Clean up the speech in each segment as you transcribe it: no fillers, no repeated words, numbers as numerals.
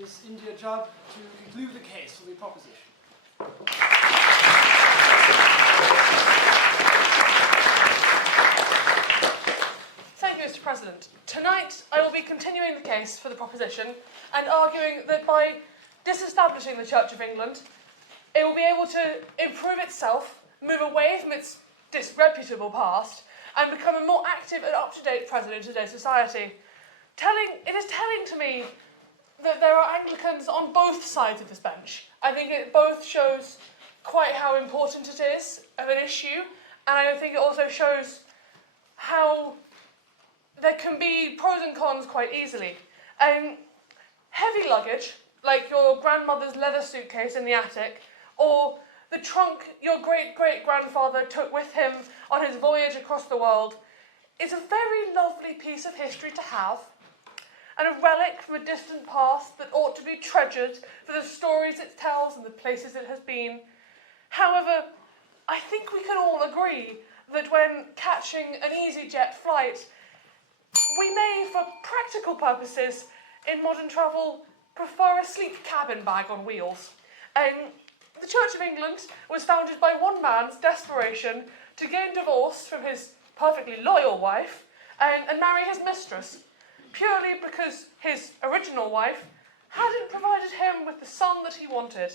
Ms. India Jubb to conclude the case for the proposition. Thank you, Mr. President. Tonight I will be continuing the case for the proposition and arguing that by disestablishing the Church of England, it will be able to improve itself, move away from its disreputable past, and become a more active and up-to-date present in today's society. It is telling to me that there are Anglicans on both sides of this bench. I think it both shows quite how important it is of an issue, and I think it also shows how there can be pros and cons quite easily. Heavy luggage, like your grandmother's leather suitcase in the attic, or the trunk your great-great-grandfather took with him on his voyage across the world, is a very lovely piece of history to have, and a relic from a distant past that ought to be treasured for the stories it tells and the places it has been. However, I think we can all agree that when catching an EasyJet flight, we may, for practical purposes, in modern travel, prefer a sleek cabin bag on wheels. The Church of England was founded by one man's desperation to gain divorce from his perfectly loyal wife and marry his mistress, purely because his original wife hadn't provided him with the son that he wanted,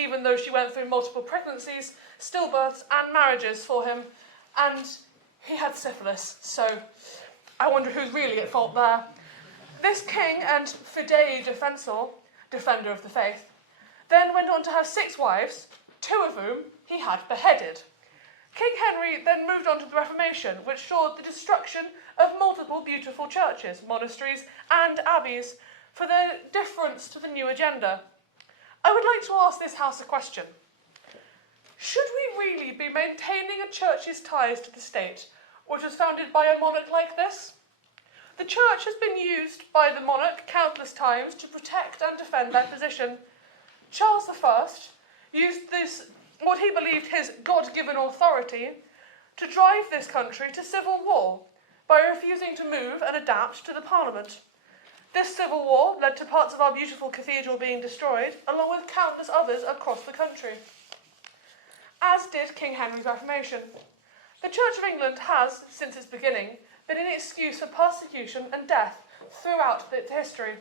even though she went through multiple pregnancies, stillbirths and marriages for him, and he had syphilis, so I wonder who's really at fault there. This king and fidei defender of the faith, then went on to have 6 wives, 2 of whom he had beheaded. King Henry then moved on to the Reformation, which saw the destruction of multiple beautiful churches, monasteries and abbeys for their difference to the new agenda. I would like to ask this House a question. Should we really be maintaining a church's ties to the state, which was founded by a monarch like this? The church has been used by the monarch countless times to protect and defend their position. Charles I used this, what he believed his God-given authority, to drive this country to civil war by refusing to move and adapt to the Parliament. This civil war led to parts of our beautiful cathedral being destroyed, along with countless others across the country, as did King Henry's Reformation. The Church of England has, since its beginning, been an excuse for persecution and death throughout its history.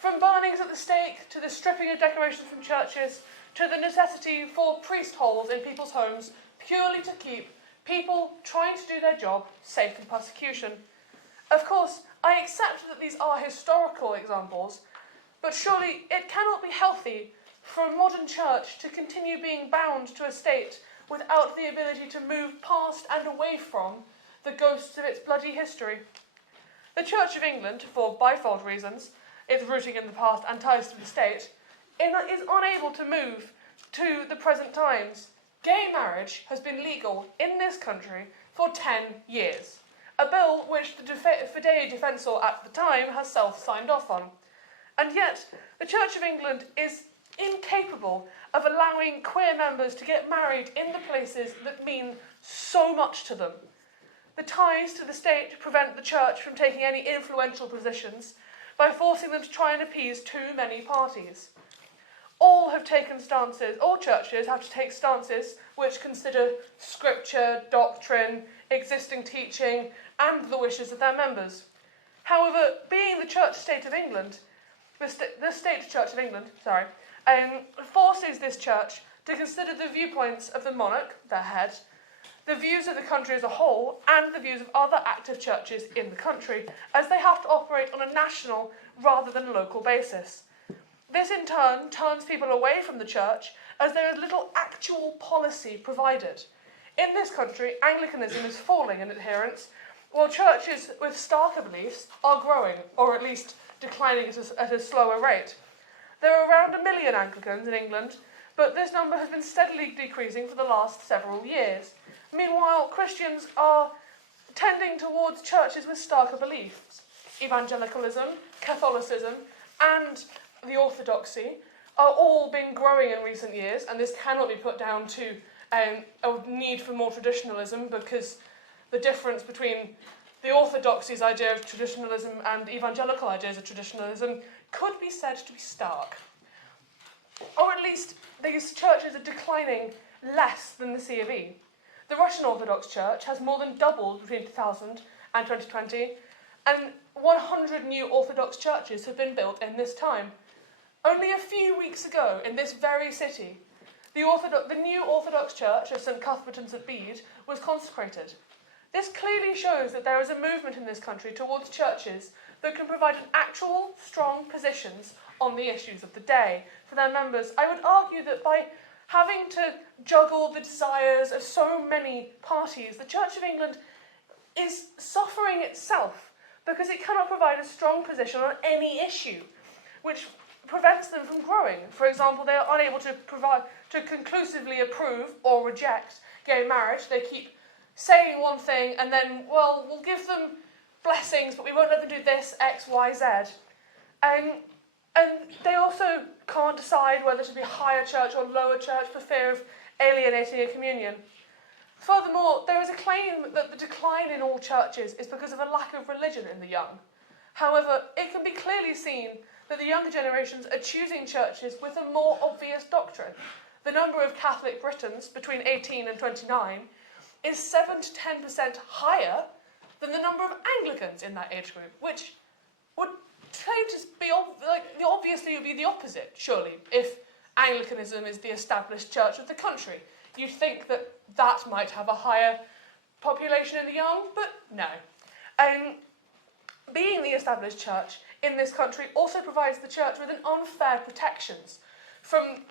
From burnings at the stake, to the stripping of decorations from churches, to the necessity for priest holes in people's homes, purely to keep people trying to do their job safe from persecution. Of course, I accept that these are historical examples, but surely it cannot be healthy for a modern church to continue being bound to a state without the ability to move past and away from the ghosts of its bloody history. The Church of England, for bifold reasons, its rooting in the past and ties to the state, is unable to move to the present times. Gay marriage has been legal in this country for 10 years, a bill which the fidei defensor at the time herself signed off on. And yet, the Church of England is incapable of allowing queer members to get married in the places that mean so much to them. The ties to the state prevent the church from taking any influential positions by forcing them to try and appease too many parties. All churches have to take stances which consider scripture, doctrine, existing teaching, and the wishes of their members. However, being the Church-State of England, the State Church of England, forces this church to consider the viewpoints of the monarch, their head, the views of the country as a whole, and the views of other active churches in the country, as they have to operate on a national rather than local basis. This in turn turns people away from the church, as there is little actual policy provided. In this country, Anglicanism is falling in adherence, while churches with starker beliefs are growing, or at least declining at a slower rate. There are around 1 million Anglicans in England, but this number has been steadily decreasing for the last several years. Meanwhile, Christians are tending towards churches with starker beliefs. Evangelicalism, Catholicism, and the Orthodoxy are all been growing in recent years, and this cannot be put down to a need for more traditionalism, because the difference between the Orthodoxy's idea of traditionalism and evangelical ideas of traditionalism could be said to be stark. Or at least these churches are declining less than the C of E. The Russian Orthodox Church has more than doubled between 2000 and 2020, and 100 new Orthodox churches have been built in this time. Only a few weeks ago, in this very city, the new Orthodox Church of St Cuthbert's at Bede was consecrated. This clearly shows that there is a movement in this country towards churches that can provide an actual, strong positions on the issues of the day for their members. I would argue that by having to juggle the desires of so many parties, the Church of England is suffering itself because it cannot provide a strong position on any issue, which prevents them from growing. For example, they are unable to conclusively approve or reject gay marriage. They keep saying one thing and then, well, we'll give them blessings, but we won't let them do this, X, Y, Z. And they also can't decide whether to be higher church or lower church for fear of alienating a communion. Furthermore, there is a claim that the decline in all churches is because of a lack of religion in the young. However, it can be clearly seen that the younger generations are choosing churches with a more obvious doctrine. The number of Catholic Britons between 18 and 29 is 7 to 10% higher than the number of Anglicans in that age group, which would claim to be obviously would be the opposite, surely, if Anglicanism is the established church of the country. You'd think that that might have a higher population in the young, but no. Being the established church in this country also provides the church with an unfair protections from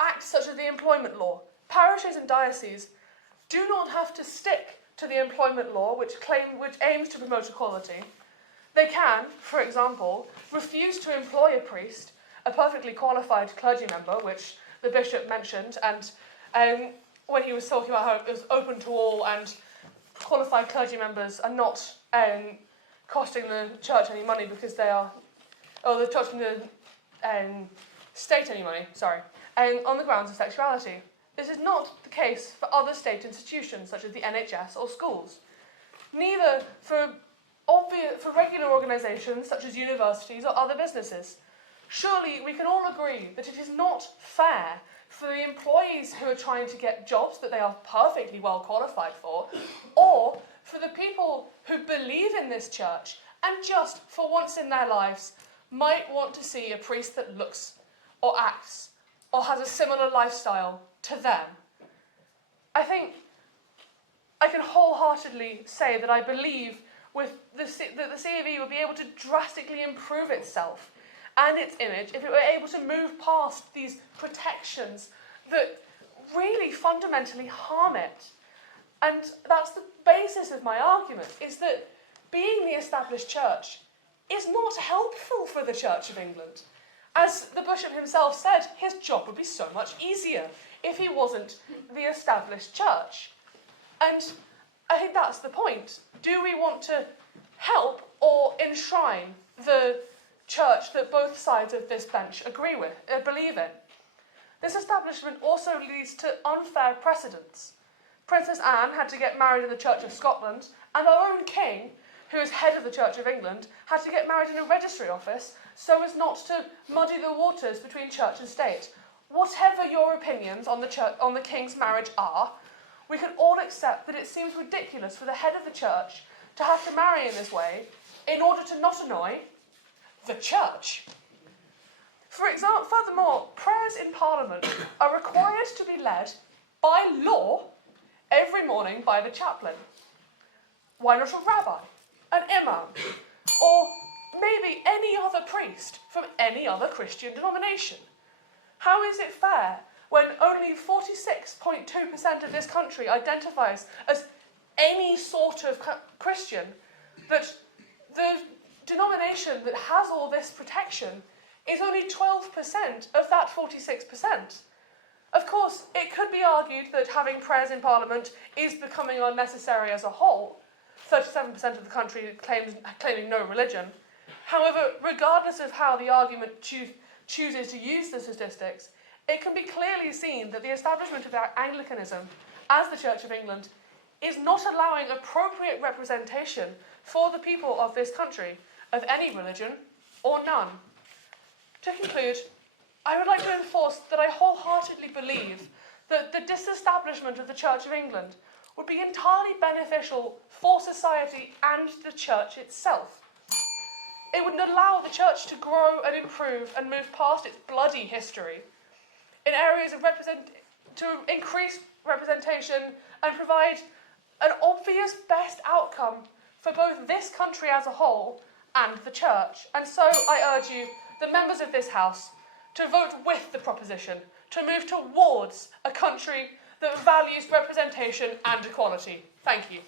acts such as the employment law. Parishes and dioceses do not have to stick to the employment law, which aims to promote equality. They can, for example, refuse to employ a priest, a perfectly qualified clergy member, which the bishop mentioned, and when he was talking about how it was open to all and qualified clergy members are not costing the church any money because they are, they're costing the state any money, on the grounds of sexuality. This is not the case for other state institutions such as the NHS or schools. Neither for regular organisations such as universities or other businesses. Surely we can all agree that it is not fair for the employees who are trying to get jobs that they are perfectly well qualified for, or for the people who believe in this church and just for once in their lives might want to see a priest that looks or acts or has a similar lifestyle to them. I think I can wholeheartedly say that I believe that the C of E would be able to drastically improve itself and its image if it were able to move past these protections that really fundamentally harm it. And that's the basis of my argument, is that being the established church is not helpful for the Church of England. As the bishop himself said, his job would be so much easier if he wasn't the established church. And I think that's the point. Do we want to help or enshrine the church that both sides of this bench believe in? This establishment also leads to unfair precedents. Princess Anne had to get married in the Church of Scotland, and our own king, who is head of the Church of England, had to get married in a registry office so as not to muddy the waters between church and state. Whatever your opinions on the king's marriage are, we can all accept that it seems ridiculous for the head of the church to have to marry in this way in order to not annoy the church. For example, furthermore, prayers in Parliament are required to be led by law every morning by the chaplain. Why not a rabbi, an imam, or maybe any other priest from any other Christian denomination? How is it fair when only 46.2% of this country identifies as any sort of Christian, that the denomination that has all this protection is only 12% of that 46%? Of course, it could be argued that having prayers in Parliament is becoming unnecessary as a whole. 37% of the country claiming no religion. However, regardless of how the argument chooses to use the statistics, it can be clearly seen that the establishment of Anglicanism as the Church of England is not allowing appropriate representation for the people of this country, of any religion or none. To conclude, I would like to enforce that I wholeheartedly believe that the disestablishment of the Church of England would be entirely beneficial for society and the Church itself. It would allow the Church to grow and improve and move past its bloody history in areas of to increase representation and provide an obvious best outcome for both this country as a whole and the Church. And so I urge you, the members of this House, to vote with the proposition, to move towards a country that values representation and equality. Thank you.